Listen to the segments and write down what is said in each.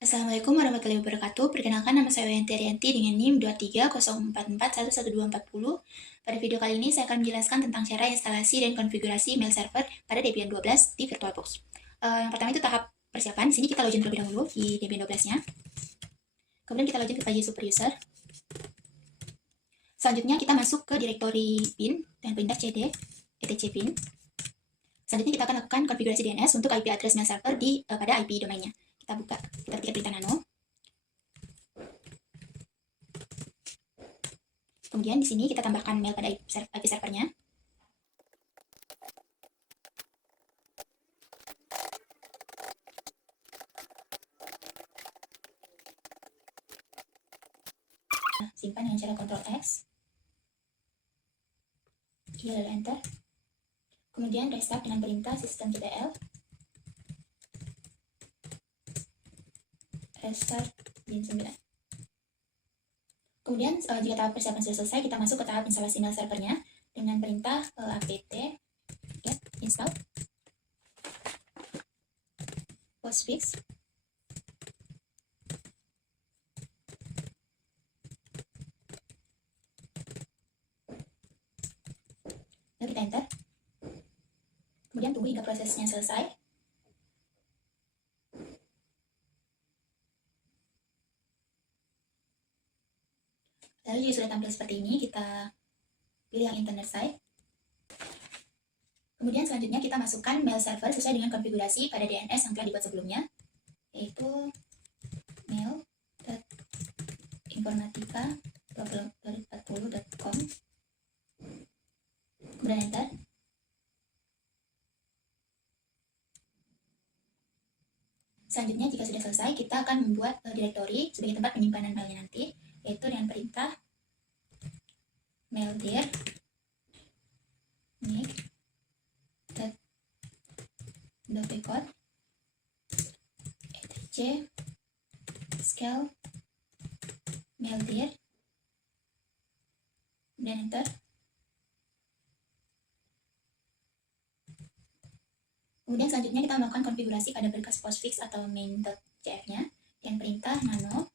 Assalamualaikum warahmatullahi wabarakatuh. Perkenalkan, nama saya Wayanti Arianti dengan NIM 23044111240. Pada video kali ini saya akan menjelaskan tentang cara instalasi dan konfigurasi mail server pada Debian 12 di VirtualBox. Yang pertama itu tahap persiapan. Di sini kita login terlebih dahulu di Debian 12-nya. Kemudian kita login ke page super user. Selanjutnya kita masuk ke direktori bin dan perintah cd etc bin. Selanjutnya kita akan lakukan konfigurasi DNS untuk IP address mail server pada IP domainnya. Kita buka, kita ketik perintah nano. Kemudian di sini kita tambahkan mail pada IP servernya. Simpan dengan cara Ctrl X. Lalu enter. Kemudian restart dengan perintah systemctl. Restart bin 9. Kemudian jika tahap persiapan sudah selesai, kita masuk ke tahap instalasi mail servernya dengan perintah apt get install postfix. Lalu kita enter. Kemudian tunggu hingga prosesnya selesai. Lalu jika sudah tampil seperti ini, kita pilih yang internet site. Kemudian selanjutnya kita masukkan mail server sesuai dengan konfigurasi pada DNS yang telah dibuat sebelumnya, yaitu mail.informatika2040.com. Kemudian enter. Selanjutnya jika sudah selesai, kita akan membuat direktori sebagai tempat penyimpanan mailnya nanti, yaitu dengan perintah maildir make.dovecode etc scale maildir dan enter. Kemudian selanjutnya kita melakukan konfigurasi pada berkas postfix atau main.cf-nya dengan perintah nano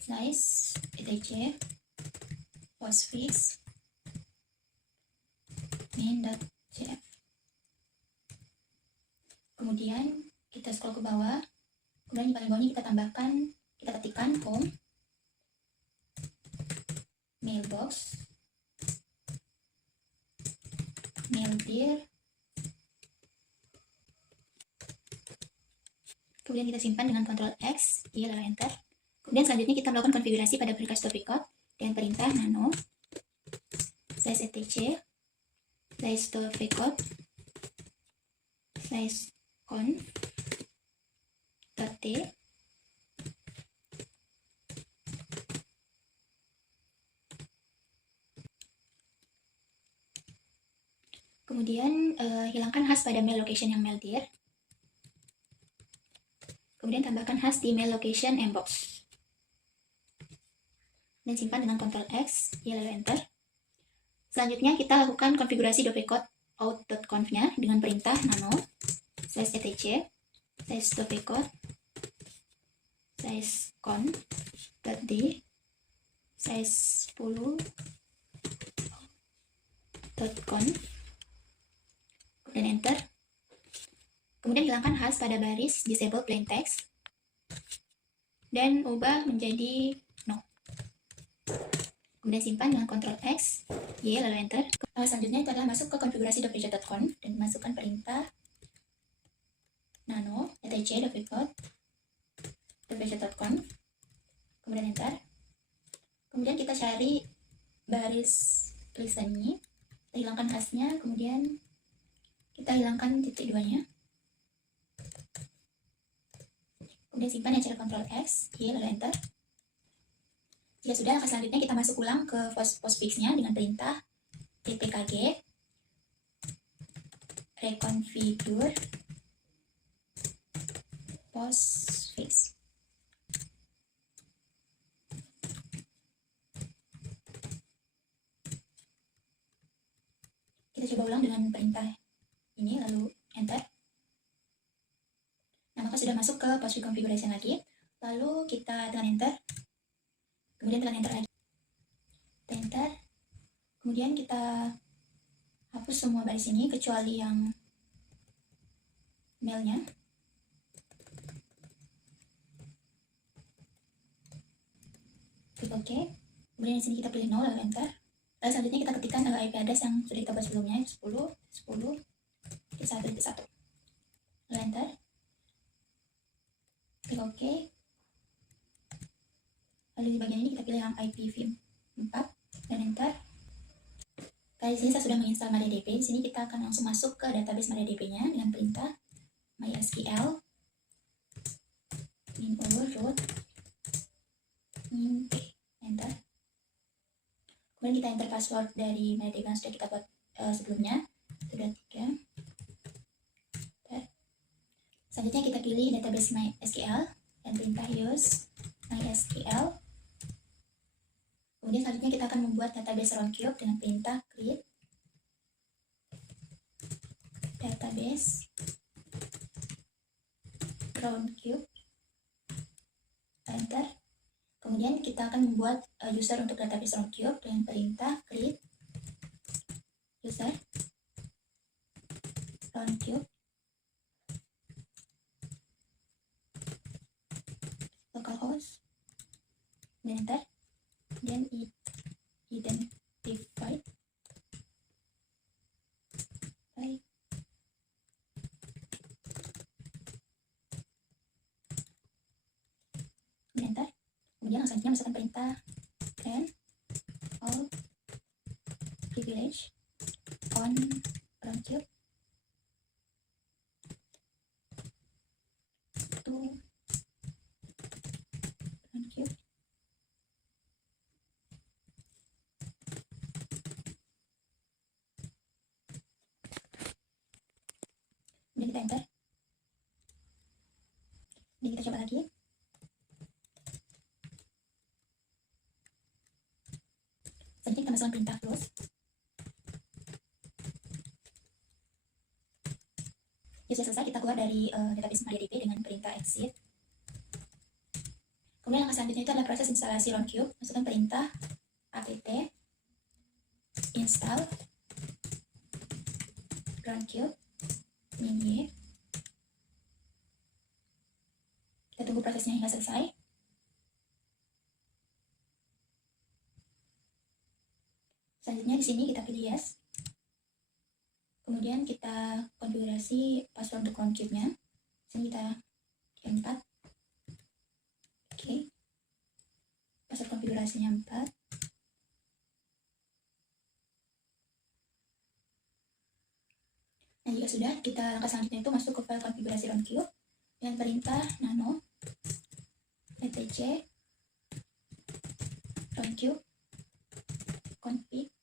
slice etc postfix main.cf. Kemudian kita scroll ke bawah. Kemudian di paling bawahnya kita tambahkan, kita ketikkan home mailbox maildir. Kemudian kita simpan dengan Ctrl X, lalu enter. Kemudian selanjutnya kita melakukan konfigurasi pada berkas dovecode dengan perintah nano size etc size dovecode size con.t. Kemudian hilangkan hash pada mail location yang maildir. Kemudian tambahkan hash di mail location mbox. Dan simpan dengan Ctrl X, lalu enter. Selanjutnya kita lakukan konfigurasi dovecode out.conf-nya dengan perintah nano size etc size dovecode size con.d size 10.con dan enter. Kemudian hilangkan hash pada baris disable plain text dan ubah menjadi no. Kemudian simpan dengan Ctrl X, lalu enter. Selanjutnya itu adalah masuk ke konfigurasi dovecode.conf dan masukkan perintah nano etc dovecode.conf. Kemudian enter. Kemudian kita cari baris listennya, kita hilangkan hashnya, kemudian kita hilangkan titik 2-nya. Kemudian simpan dengan cara Ctrl X, lalu enter. Jika sudah, langkah selanjutnya kita masuk ulang ke postfix-nya dengan perintah ppkg reconfigure postfix. Kita coba ulang dengan perintah ini, lalu enter. Nah, maka sudah masuk ke post reconfiguration lagi, lalu kita tekan enter, kemudian tekan enter lagi, enter, kemudian kita hapus semua baris ini kecuali yang mailnya. Klik OK. Kemudian di sini kita pilih 0 lalu enter. Lalu selanjutnya kita ketikkan IP address yang sudah kita buat sebelumnya, 10.10.1.1. Lalu enter. Klik OK. Lalu di bagian ini kita pilih yang IPv4 dan enter. Di sini saya sudah menginstal MariaDB. Di sini kita akan langsung masuk ke database MariaDB-nya dengan perintah mysql min-o root min-p, enter. Kemudian kita enter password dari MariaDB yang sudah kita buat sebelumnya, 123. Selanjutnya kita pilih database MySQL dan perintah use MySQL. Kemudian selanjutnya kita akan membuat database roundcube dengan perintah create database roundcube, enter. Kemudian kita akan membuat user untuk database roundcube dengan perintah create user roundcube, localhost, dan enter. Kemudian identify enter. Kemudian selanjutnya masukkan perintah grant all privilege on roundcube to roundcube. Kemudian kita enter. Kemudian kita coba lagi. Selanjutnya kita masukkan perintah close. Ya, sudah selesai, kita keluar dari database MariaDB dengan perintah exit. Kemudian langkah selanjutnya itu adalah proses instalasi roundcube. Masukkan perintah apt install roundcube min-y. Kita tunggu prosesnya hingga selesai. Selanjutnya di sini kita pilih yes. Kemudian kita konfigurasi password untuk roundcube-nya. Di sini kita 4. Oke. Password konfigurasinya 4. Nah, jika sudah, kita langkah selanjutnya itu masuk ke file konfigurasi roundcube dengan perintah nano etc roundcube config.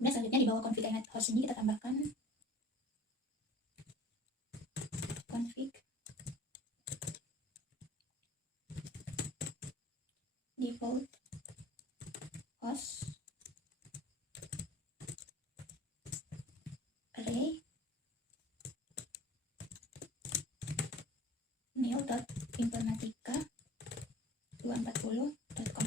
Kemudian selanjutnya di bawah config net host ini kita tambahkan config default host array mail.informatica240.com.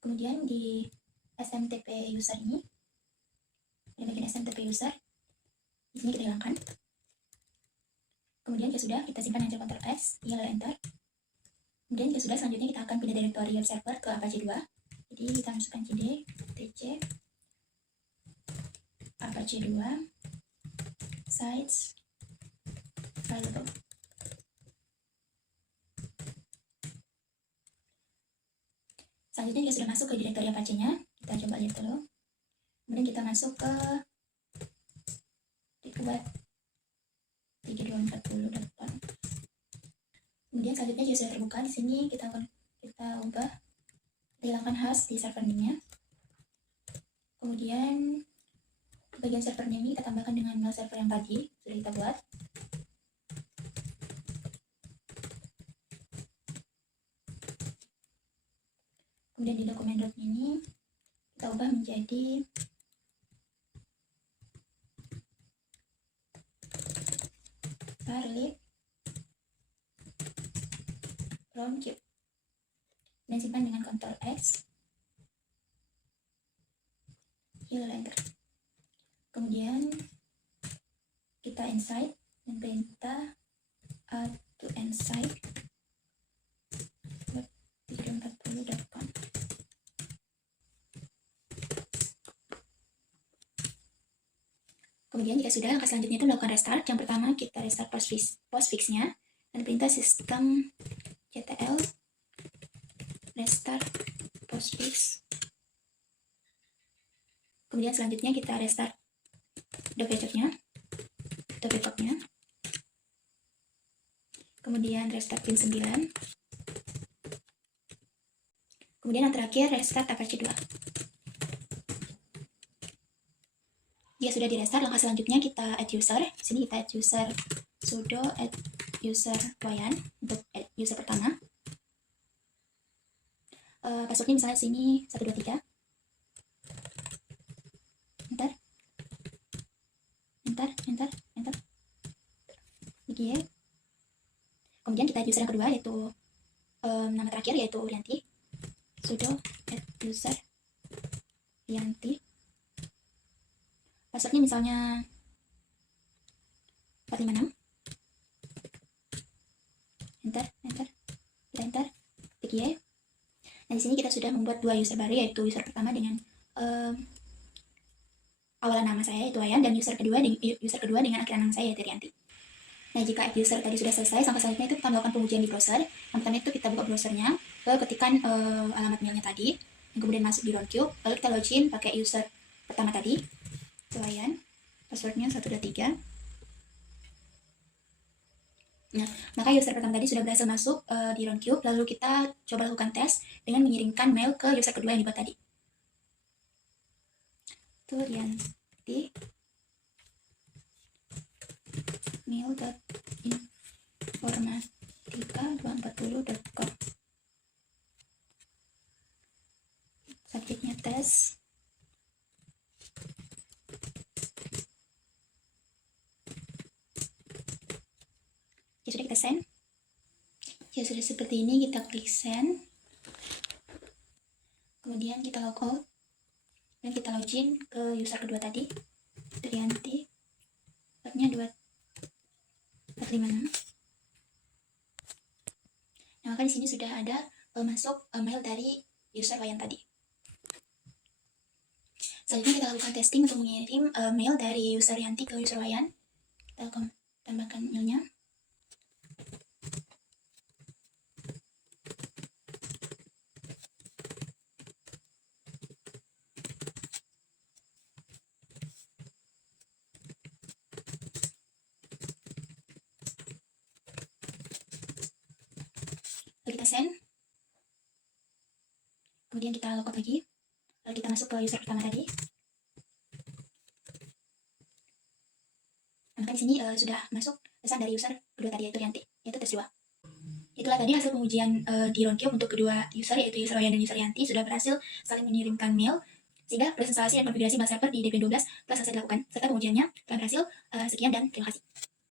Kemudian di SMTP user ini, di bagian SMTP user, di sini kita hilangkan. Kemudian jika sudah, kita simpan yang Ctrl X, lalu enter. Kemudian jika sudah, selanjutnya kita akan pindah direktori web server ke Apache 2. Jadi kita masukkan cd tc Apache 2 sites available. Selanjutnya jika sudah masuk ke direktori Apache-nya, kita coba lihat dulu. Kemudian kita masuk ke web 3240.com. Kemudian selanjutnya jika sudah terbuka, di sini kita ubah, hilangkan hash di server name-nya. Kemudian bagian server name ini kita tambahkan dengan mail server yang tadi sudah kita buat. Kemudian di dokumen dot ini kita ubah menjadi garlic brown cube dan simpan dengan Ctrl X, lalu enter. Kemudian kita inside dan perintah add to inside web340.com. Kemudian jika sudah, langkah selanjutnya itu melakukan restart. Yang pertama kita restart postfix-nya dan perintah sistem ctl restart postfix. Kemudian selanjutnya kita restart docketnya, kemudian restart pin 9, kemudian yang terakhir restart Apache 2. Jika sudah di restart, langkah selanjutnya kita add user. Di sini kita add user sudo add user Wayan untuk add user pertama. Passwordnya misalnya sini 123. Enter. Oke. Kemudian kita add user yang kedua yaitu nama terakhir yaitu Rianti. Sudo add user Rianti. Passwordnya misalnya 456. Enter. Kita enter. Klik Y. Nah, di sini kita sudah membuat dua user baru, yaitu user pertama dengan awalan nama saya yaitu Wayan, dan user kedua dengan akhiran nama saya yaitu Rianti. Nah, jika user tadi sudah selesai, langkah selanjutnya itu kita melakukan pengujian di browser. Yang pertama itu kita buka browsernya, lalu ketikkan alamat mailnya tadi, yang kemudian masuk di Roundcube, lalu kita login pakai user pertama tadi, Wayan, passwordnya 123. Nah, maka user pertama tadi sudah berhasil masuk di Roundcube, lalu kita coba lakukan tes dengan mengirimkan mail ke user kedua yang dibuat tadi. Rianti mail.informatika240.com. Subjeknya tes. Ya sudah, kita send. Ya sudah seperti ini, kita klik send. Kemudian kita logout dan kita login ke user kedua tadi, Rianti. Passwordnya 456. Nah, maka di sini sudah ada masuk mail dari user Wayan tadi. Selanjutnya kita lakukan testing untuk mengirim mail dari user Rianti ke user Wayan. Kita tambahkan mailnya. Lalu kita send. Kemudian kita logout lagi. Lalu kita masuk ke user pertama tadi. Maka di sini sudah masuk pesan dari user kedua tadi yaitu Rianti, yaitu tes 2. Itulah tadi hasil pengujian di Roundcube untuk kedua user yaitu user Wayan dan user Rianti sudah berhasil saling mengirimkan mail, sehingga proses instalasi dan konfigurasi file server di Debian 12 telah selesai dilakukan serta pengujiannya telah berhasil. Sekian dan terima kasih.